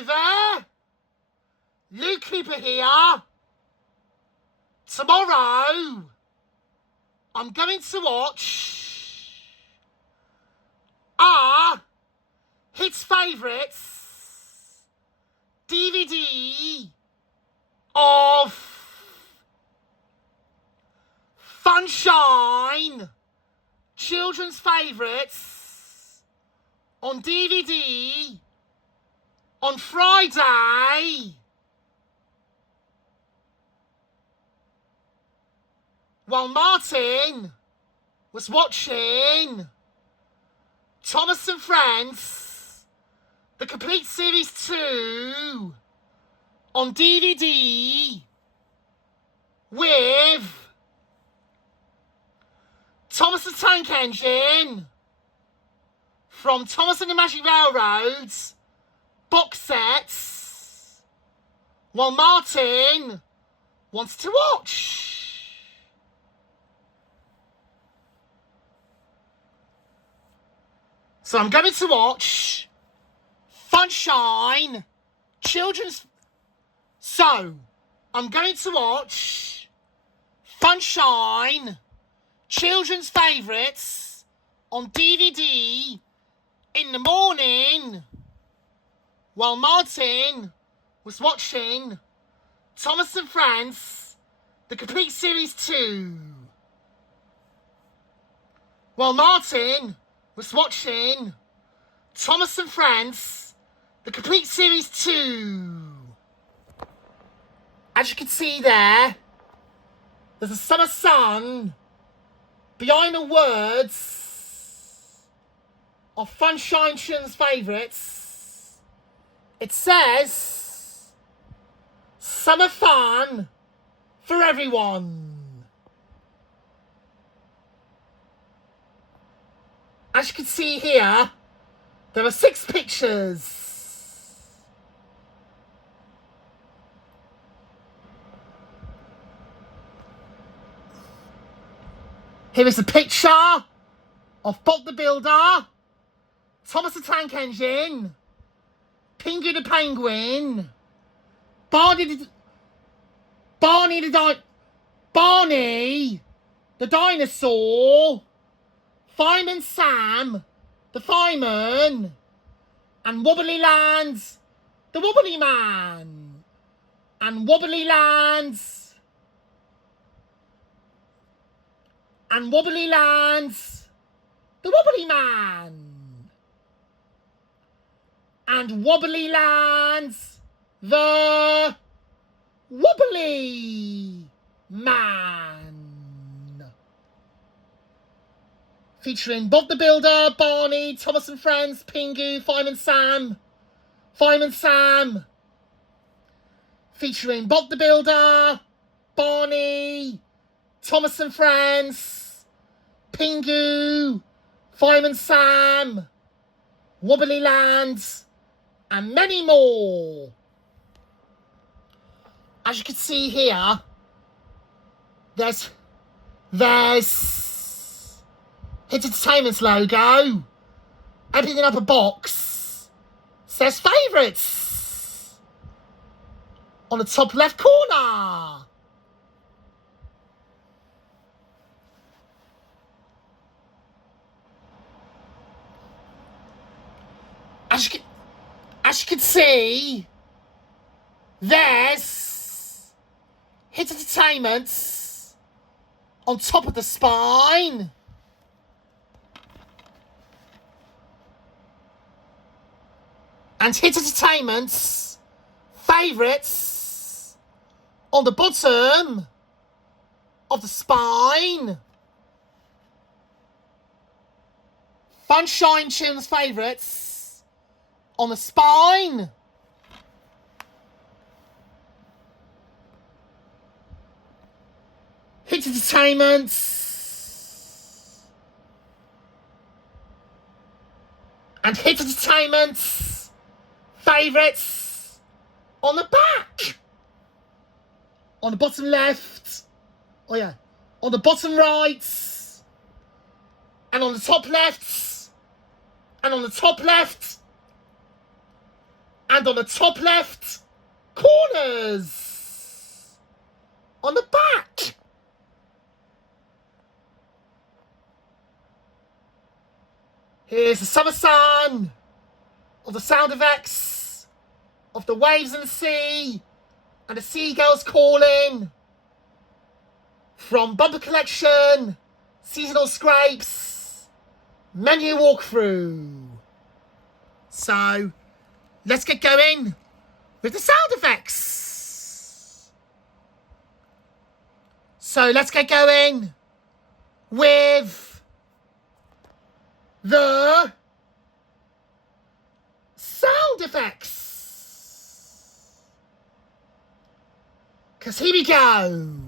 over. Luke Cooper here. Tomorrow, I'm going to watch our Hits Favourites DVD of Funshine, Children's Favourites, on DVD on Friday, while Martin was watching Thomas and Friends, the complete series 2 on DVD with Thomas the Tank Engine from Thomas and the Magic Railroads box sets, while Martin wants to watch. So I'm going to watch Funshine Children's... So, I'm going to watch Funshine Children's Favourites on DVD in the morning, while Martin was watching Thomas and Friends, the complete series 2. While Martin was watching Thomas and Friends, the complete series 2. As you can see there, there's a summer sun behind the words of Funshine Children's Favourites. It says, summer fun for everyone. As you can see here, there are 6 pictures. Here is a picture of Bob the Builder, Thomas the Tank Engine, Pingu the Penguin, Barney the Dinosaur, Fireman Sam, the Fireman, and Wobbly Lands, the Wobbly Man, and Wobbly Lands, and Wobbly Lands, the Wobbly Man, and Wobbly Lands, the Wobbly Man. Featuring Bob the Builder, Barney, Thomas and Friends, Pingu, Fireman Sam. Featuring Bob the Builder, Barney, Thomas and Friends, Pingu, Fireman Sam, Wobbly Lands, and many more. As you can see here, there's Hits Entertainment's logo. Opening up a box says Favourites on the top left corner. As you can see, there's Hits Entertainment on top of the spine. And Hits Entertainment's Favourites on the bottom of the spine. Funshine Children's Favourites on the spine. Hits Entertainment and Hits Entertainment Favourites on the back. On the bottom left. Oh yeah. On the bottom right. And on the top left. And on the top left. And on the top left corners on the back. Here's the summer sun of the sound effects of the waves in the sea and the seagulls calling from bumper collection, seasonal scrapes, menu walkthrough. So let's get going with the sound effects. So let's get going with the sound effects. Because here we go.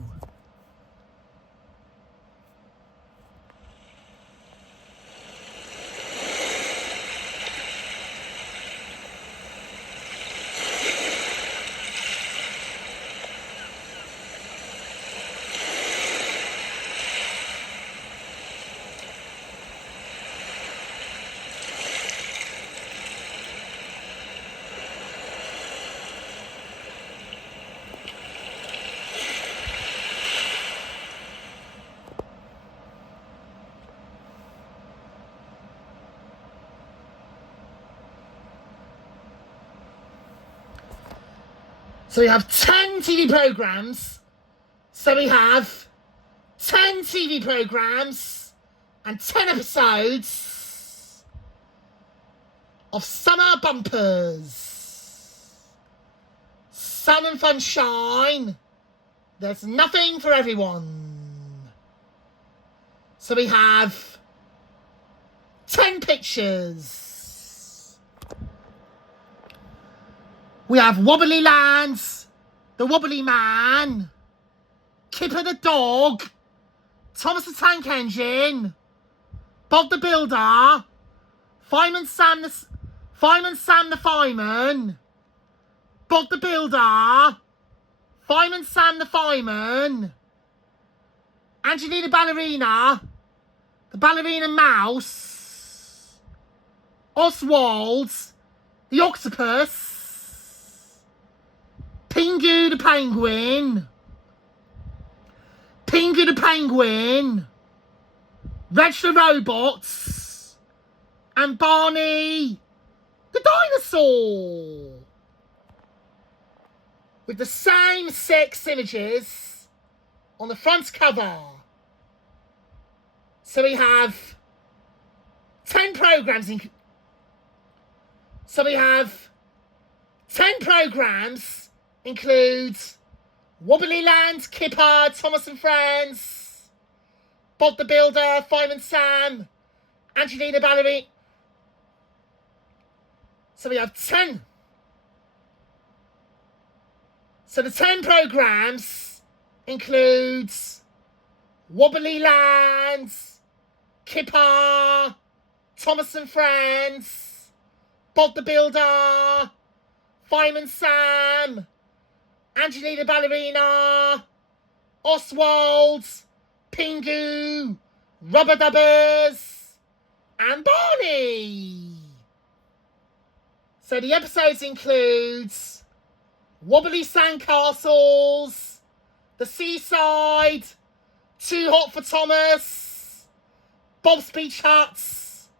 So we have 10 TV programmes. So we have 10 TV programmes and 10 episodes of summer bumpers. Sun and Funshine. There's nothing for everyone. So we have 10 pictures. We have Wobbly Lands, the Wobbly Man, Kipper the Dog, Thomas the Tank Engine, Bob the Builder, Fireman Sam the Fireman, Bob the Builder, Fireman Sam the Fireman, Angelina Ballerina, the Ballerina Mouse, Oswald, the Octopus, Pingu the Penguin, Reg the Robots, and Barney the Dinosaur. With the same 6 images on the front cover. So we have 10 programmes includes Wobbly Land, Kipper, Thomas and Friends, Bob the Builder, Fireman Sam, Angelina Ballerina. So we have 10. So the 10 programmes includes Wobbly Land, Kipper, Thomas and Friends, Bob the Builder, Fireman Sam, Angelina Ballerina, Oswald, Pingu, Rubber Dubbers, and Barney. So the episodes includes Wobbly Sandcastles, The Seaside, Too Hot for Thomas, Bob's Beach Huts,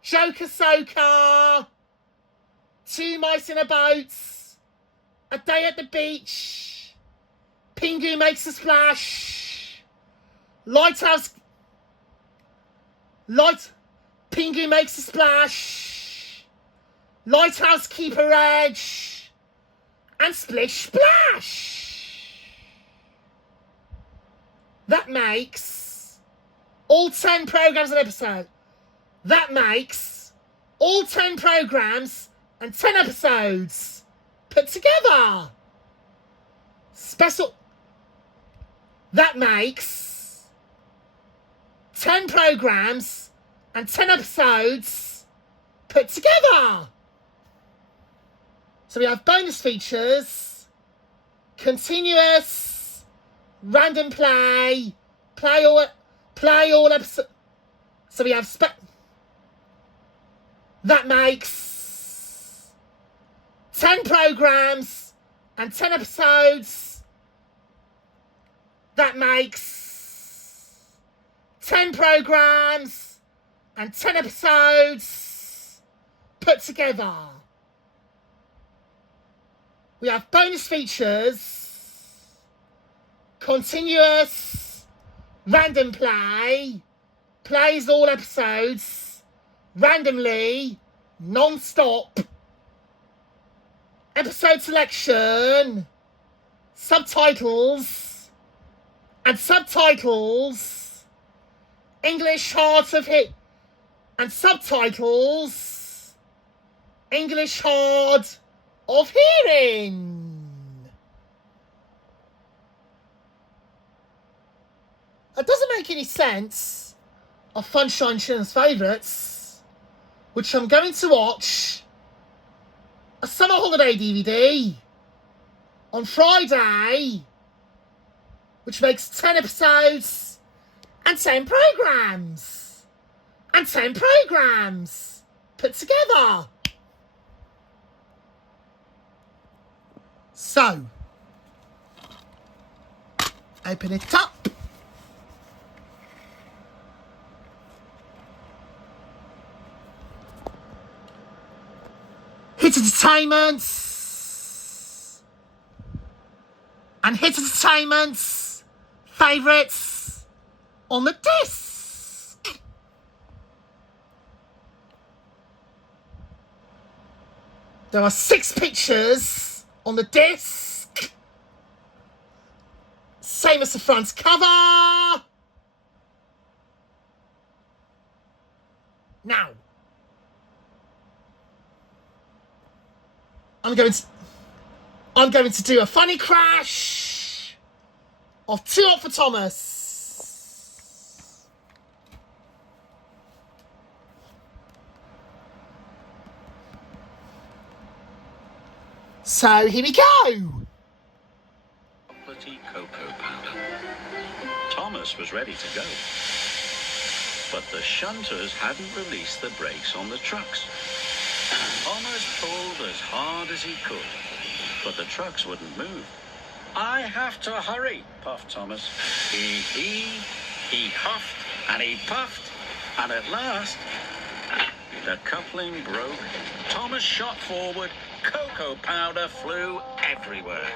Joker Soaker, 2 Mice in a Boat, A Day at the Beach, Pingu Makes a Splash, Pingu Makes a Splash, Lighthouse Keeper Edge, and Splish Splash. That makes all 10 programmes an episode. That makes all 10 programmes and 10 episodes put together. That makes 10 programmes and 10 episodes put together. So we have bonus features, continuous, random play all episodes. So we have that makes 10 programmes and 10 episodes. That makes 10 programmes and 10 episodes put together. We have bonus features, continuous, random play, plays all episodes, randomly, non-stop, episode selection, subtitles, and subtitles, English hard of hit, and subtitles, English hard of hearing. It doesn't make any sense of Funshine Children's Favourites, which I'm going to watch a summer holiday DVD on Friday, which makes 10 episodes and 10 programmes. And 10 programmes put together. So, open it up. Hit Entertainment's and Hit Entertainment's favourites on the disc. There are 6 pictures on the disc, same as the front cover. Now, I'm going to do a funny crash of 2 Up for Thomas. So here we go. Chocolatey cocoa powder. Thomas was ready to go, but the shunters hadn't released the brakes on the trucks. Thomas pulled as hard as he could, but the trucks wouldn't move. "I have to hurry," puffed Thomas. He huffed and he puffed, and at last the coupling broke. Thomas shot forward. Cocoa powder flew everywhere.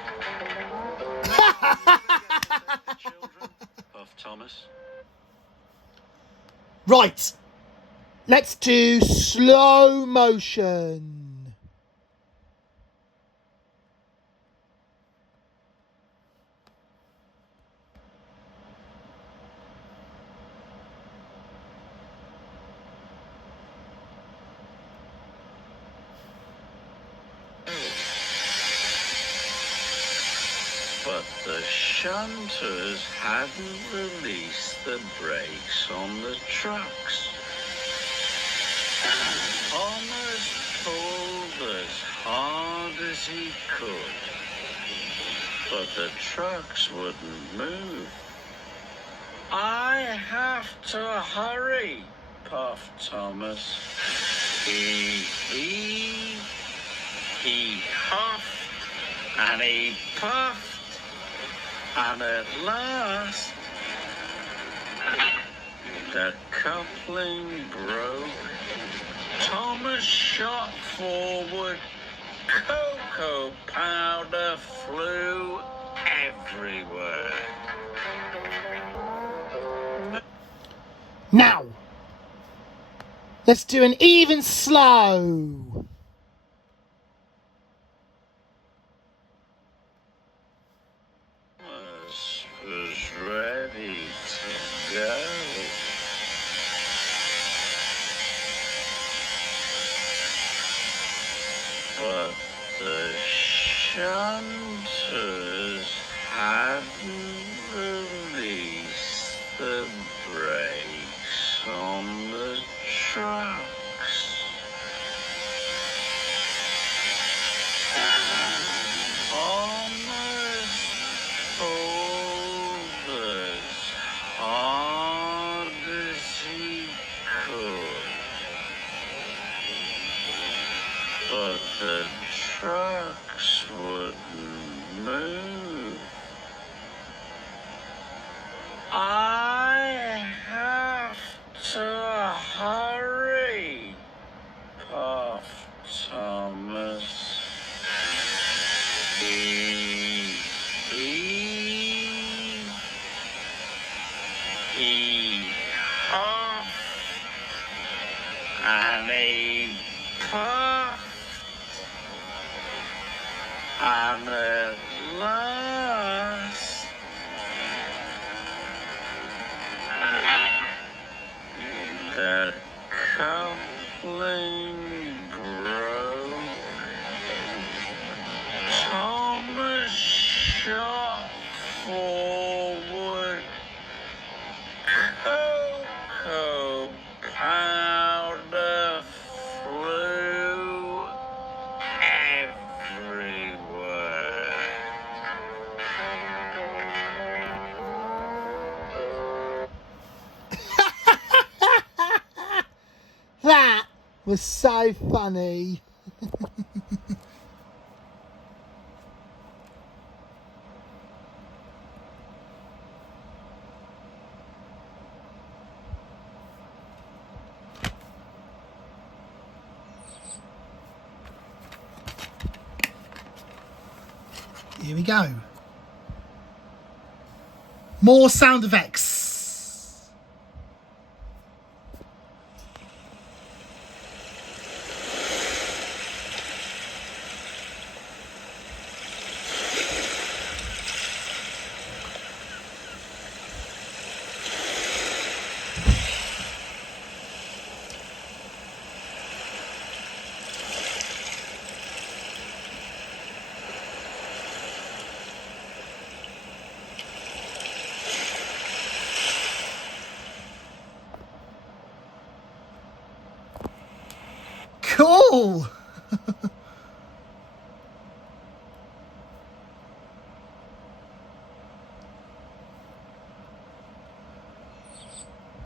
Children, puffed Thomas. Right, let's do slow motion. But the shunters hadn't released the brakes on the trucks. Thomas pulled as hard as he could, but the trucks wouldn't move. "I have to hurry," puffed Thomas. He huffed and he puffed, and at last the coupling broke. Thomas shot forward. Cocoa powder flew everywhere. Now, let's do an even slow. Thomas was ready to go, but the shunters hadn't released the brakes on the trucks. Thomas pulled as hard as he could, but the trucks wouldn't move. I have to hurry, puffed Thomas. He puffed and he puffed, and at last the coupling broke. Thomas shot forward. Cocoa powder flew everywhere. That was so funny. Here we go. More sound effects. Cool.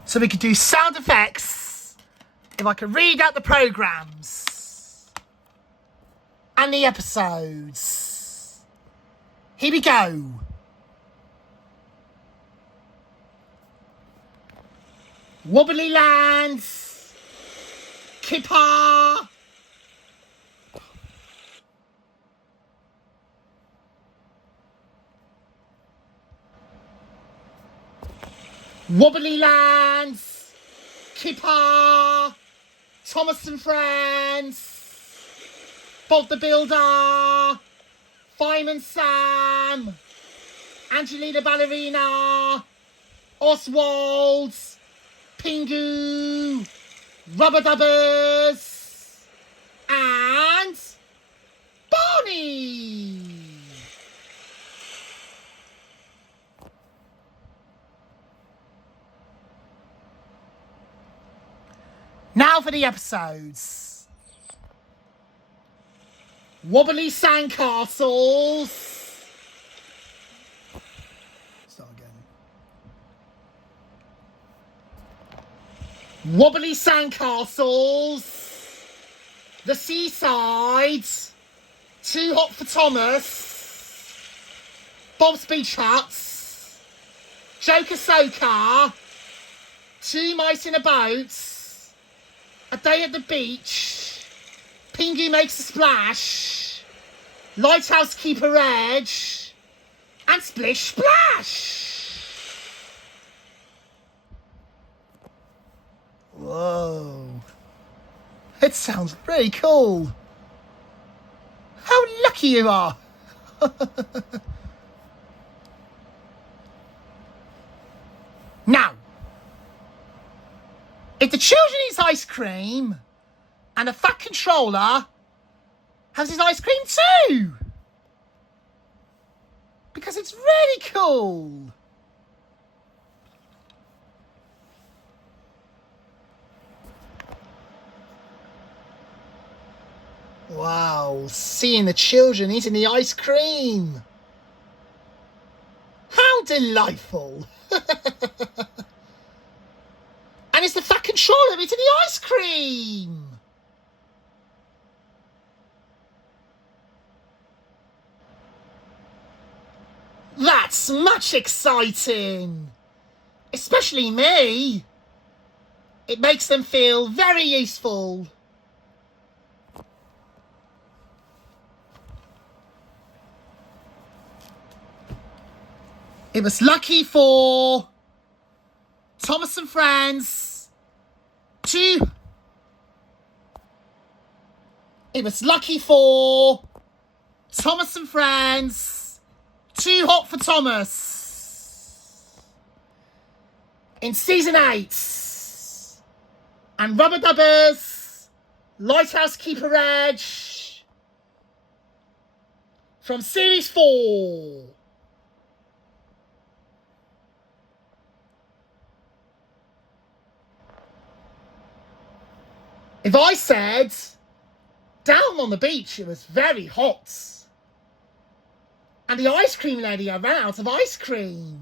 So we could do sound effects if I could read out the programs and the episodes. Here we go. Wobbly Lands, Kipper, Wobbly Lands, Kipper, Thomas and Friends, Bob the Builder, Fireman Sam, Angelina Ballerina, Oswald, Pingu, Rubber Dubbers, and Barney. Now for the episodes. Wobbly Sandcastles. Start again. Wobbly Sandcastles. The Seaside. Too Hot for Thomas. Bob's Beach Huts. Joker Soka. Two Mice in a Boat. A Day at the Beach, Pingu Makes a Splash, Lighthouse Keeper Edge, and Splish Splash. Whoa. It sounds very cool. How lucky you are. Now, if the children eat ice cream and a fat controller has his ice cream too, because it's really cool. Wow, seeing the children eating the ice cream. How delightful. And it's the fat controller eating the ice cream. That's much exciting. Especially me. It makes them feel very useful. It was lucky for Thomas and friends to... It was lucky for Thomas and friends. Too hot for Thomas. In season 8. And Rubber Dubbers, Lighthouse Keeper Edge. From series 4. If I said, down on the beach it was very hot, and the ice cream lady ran out of ice cream.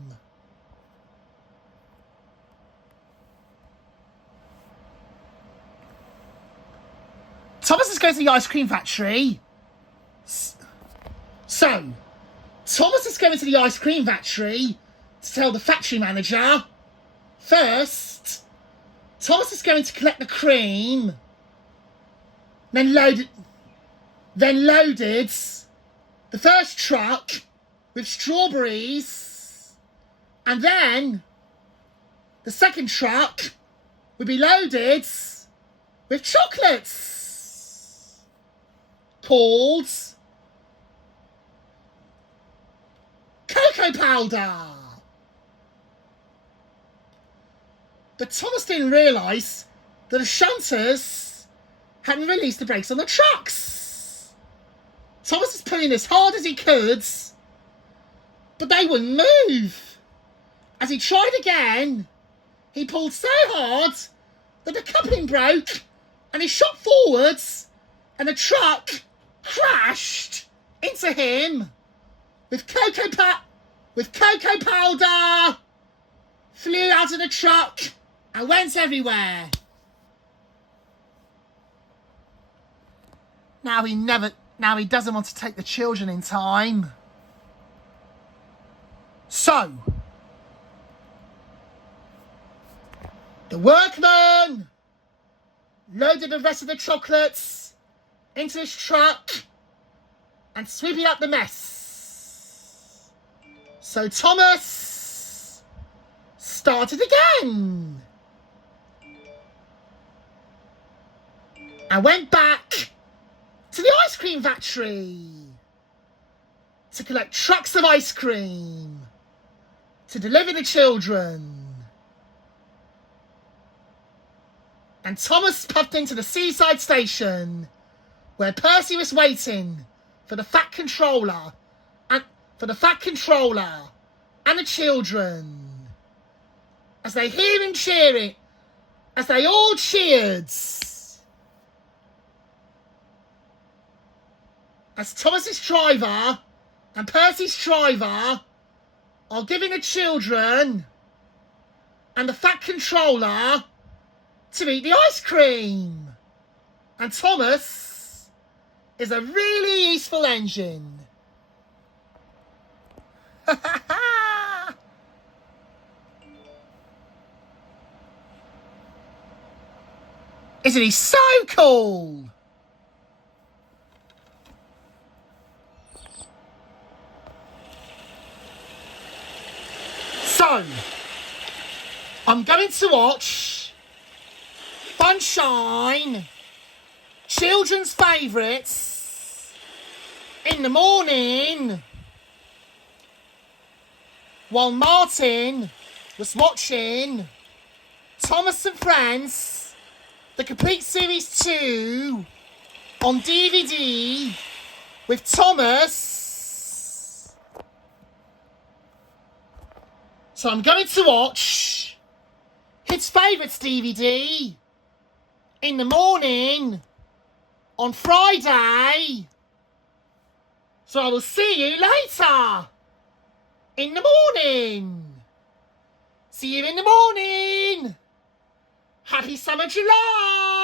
Thomas is going to the ice cream factory. So, Thomas is going to the ice cream factory to tell the factory manager. First, Thomas is going to collect the cream. Then loaded the first truck with strawberries, and then the second truck would be loaded with chocolates called cocoa powder. But Thomas didn't realise that the shunters hadn't released the brakes on the trucks. Thomas was pulling as hard as he could, but they wouldn't move. As he tried again, he pulled so hard that the coupling broke and he shot forwards and the truck crashed into him with cocoa powder, flew out of the truck and went everywhere. Now he doesn't want to take the children in time. So, the workman loaded the rest of the chocolates into his truck and sweeping up the mess. So Thomas started again and went back to the ice cream factory to collect trucks of ice cream to deliver the children. And Thomas puffed into the seaside station where Percy was waiting for the fat controller and the children. As they hear him cheering, as they all cheered. As Thomas's driver and Percy's driver are giving the children and the fat controller to eat the ice cream. And Thomas is a really useful engine. Isn't he so cool? So, I'm going to watch Funshine, children's favourites, in the morning, while Martin was watching Thomas and Friends, the complete series 2 on DVD with Thomas. So I'm going to watch his favourites DVD in the morning on Friday. So I will see you later in the morning. See you in the morning. Happy Summer July.